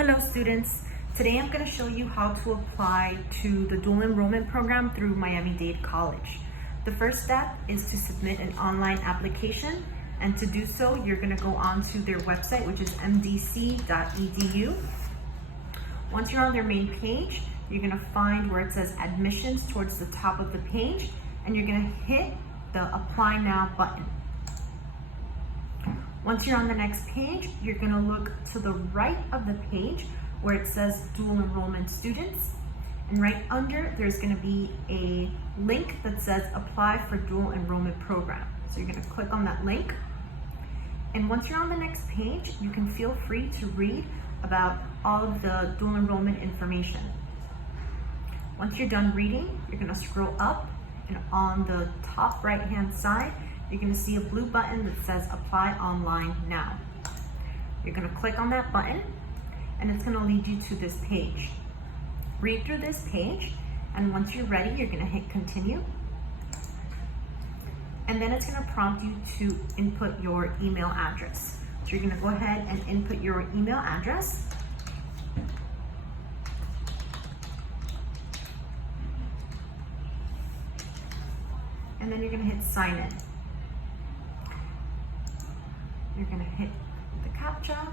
Hello students, today I'm going to show you how to apply to the dual enrollment program through Miami-Dade College. The first step is to submit an online application, and to do so you're going to go onto their website, which is mdc.edu. Once you're on their main page, you're going to find where it says admissions towards the top of the page, and you're going to hit the apply now button. Once you're on the next page, you're going to look to the right of the page where it says dual enrollment students, and right under there's going to be a link that says apply for dual enrollment program. So you're going to click on that link, and once you're on the next page, you can feel free to read about all of the dual enrollment information. Once you're done reading, you're going to scroll up, and on the top right hand side you're going to see a blue button that says apply online now. You're going to click on that button, and it's going to lead you to this page. Read through this page, and once you're ready, you're going to hit continue. And then it's going to prompt you to input your email address. So you're going to go ahead and input your email address. And then you're going to hit sign in. You're going to hit the CAPTCHA.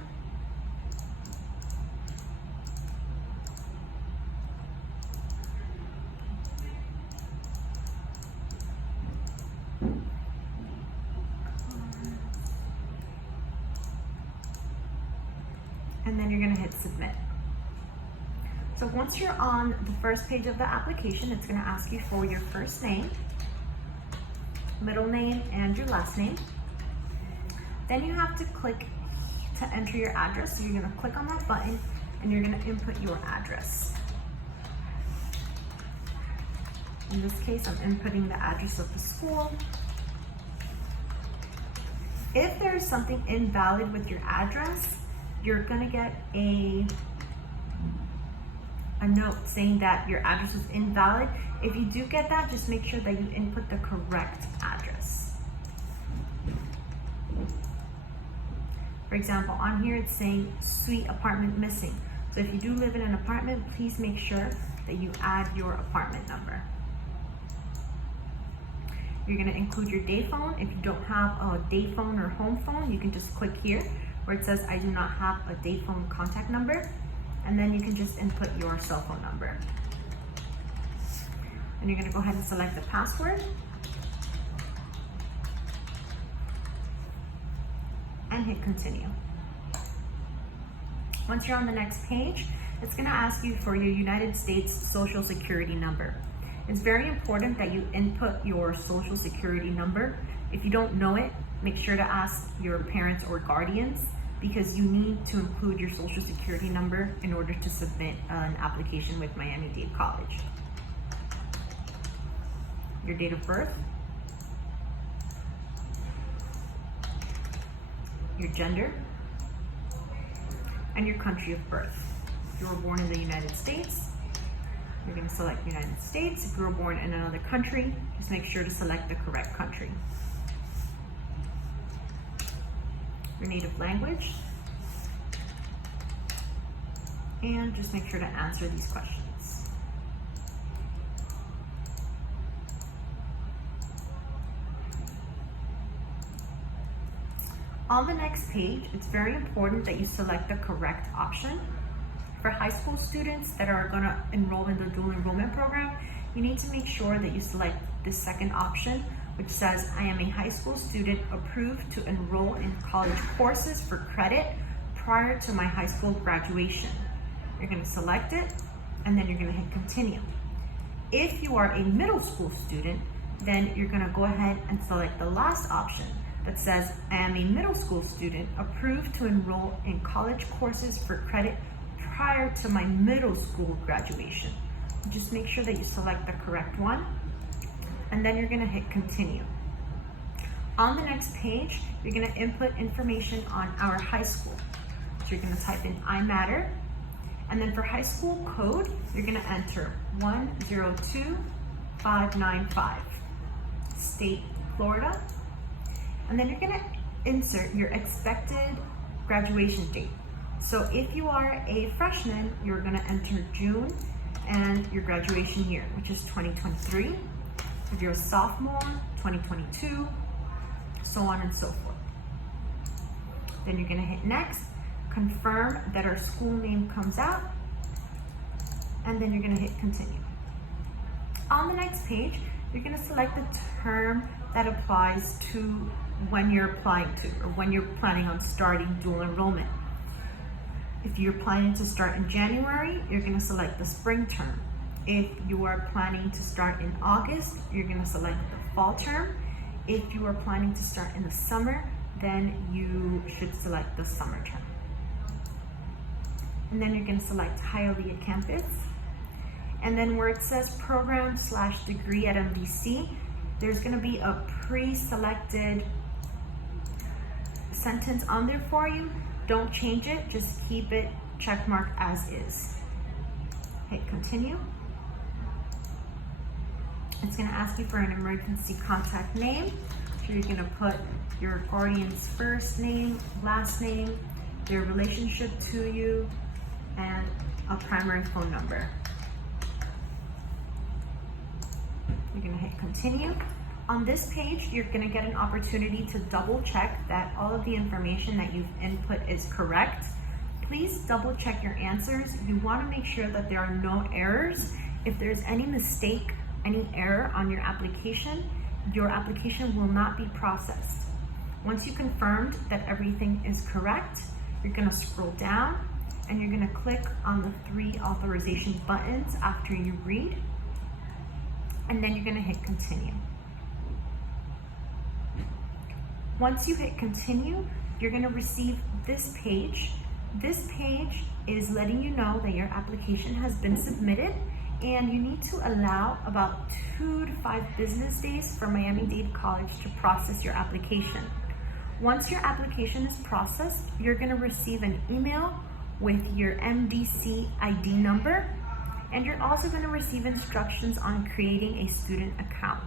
And then you're going to hit submit. So once you're on the first page of the application, it's going to ask you for your first name, middle name, and your last name. Then you have to click to enter your address. So you're going to click on that button, and you're going to input your address. In this case, I'm inputting the address of the school. If there is something invalid with your address, you're going to get a note saying that your address is invalid. If you do get that, just make sure that you input the correct address. For example, on here it's saying suite apartment missing. So if you do live in an apartment, please make sure that you add your apartment number. You're going to include your day phone. If you don't have a day phone or home phone, you can just click here where it says I do not have a day phone contact number, and then you can just input your cell phone number. And you're going to go ahead and select the password and hit continue. Once you're on the next page, it's going to ask you for your United States Social Security number. It's very important that you input your Social Security number. If you don't know it, make sure to ask your parents or guardians, because you need to include your Social Security number in order to submit an application with Miami-Dade College. Your date of birth, your gender, and your country of birth. If you were born in the United States, you're going to select United States. If you were born in another country, just make sure to select the correct country. Your native language, and just make sure to answer these questions. On the next page, it's very important that you select the correct option. For high school students that are going to enroll in the dual enrollment program, you need to make sure that you select the second option, which says I am a high school student approved to enroll in college courses for credit prior to my high school graduation. You're going to select it, and then you're going to hit continue. If you are a middle school student, then you're going to go ahead and select the last option that says I am a middle school student approved to enroll in college courses for credit prior to my middle school graduation. Just make sure that you select the correct one, and then you're going to hit continue. On the next page, you're going to input information on our high school. So you're going to type in I matter, and then for high school code, you're going to enter 102595, state Florida, and then you're going to insert your expected graduation date. So if you are a freshman, you're gonna enter June and your graduation year, which is 2023. If you're a sophomore, 2022, so on and so forth. Then you're gonna hit next, confirm that our school name comes out, and then you're gonna hit continue. On the next page, you're gonna select the term that applies to when you're applying to, or when you're planning on starting dual enrollment. If you're planning to start in January, you're gonna select the spring term. If you are planning to start in August, you're gonna select the fall term. If you are planning to start in the summer, then you should select the summer term. And then you're gonna select Hialeah campus. And then where it says program/degree at MDC, there's gonna be a pre-selected sentence on there for you. Don't change it, just keep it checkmarked as is. Hit continue. It's gonna ask you for an emergency contact name. So you're gonna put your guardian's first name, last name, their relationship to you, and a primary phone number. You're gonna hit continue. On this page, you're gonna get an opportunity to double check that all of the information that you've input is correct. Please double check your answers. You wanna make sure that there are no errors. If there's any mistake, any error on your application will not be processed. Once you confirmed that everything is correct, you're gonna scroll down and you're gonna click on the 3 authorization buttons after you read, and then you're gonna hit continue. Once you hit continue, you're gonna receive this page. This page is letting you know that your application has been submitted, and you need to allow about 2 to 5 business days for Miami-Dade College to process your application. Once your application is processed, you're gonna receive an email with your MDC ID number, and you're also gonna receive instructions on creating a student account.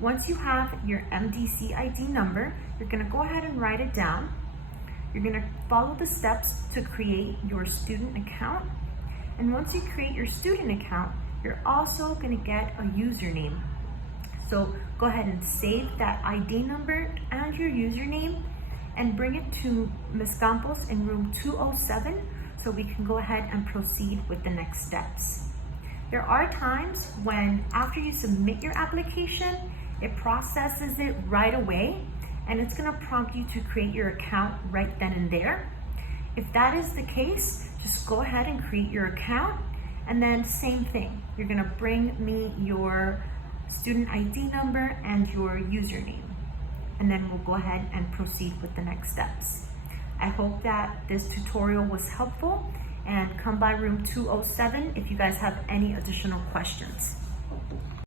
Once you have your MDC ID number, you're gonna go ahead and write it down. You're gonna follow the steps to create your student account. And once you create your student account, you're also gonna get a username. So go ahead and save that ID number and your username and bring it to Ms. Campos in room 207 so we can go ahead and proceed with the next steps. There are times when after you submit your application, it processes it right away, and it's gonna prompt you to create your account right then and there. If that is the case, just go ahead and create your account, and then same thing. You're gonna bring me your student ID number and your username, and then we'll go ahead and proceed with the next steps. I hope that this tutorial was helpful, and come by room 207 if you guys have any additional questions.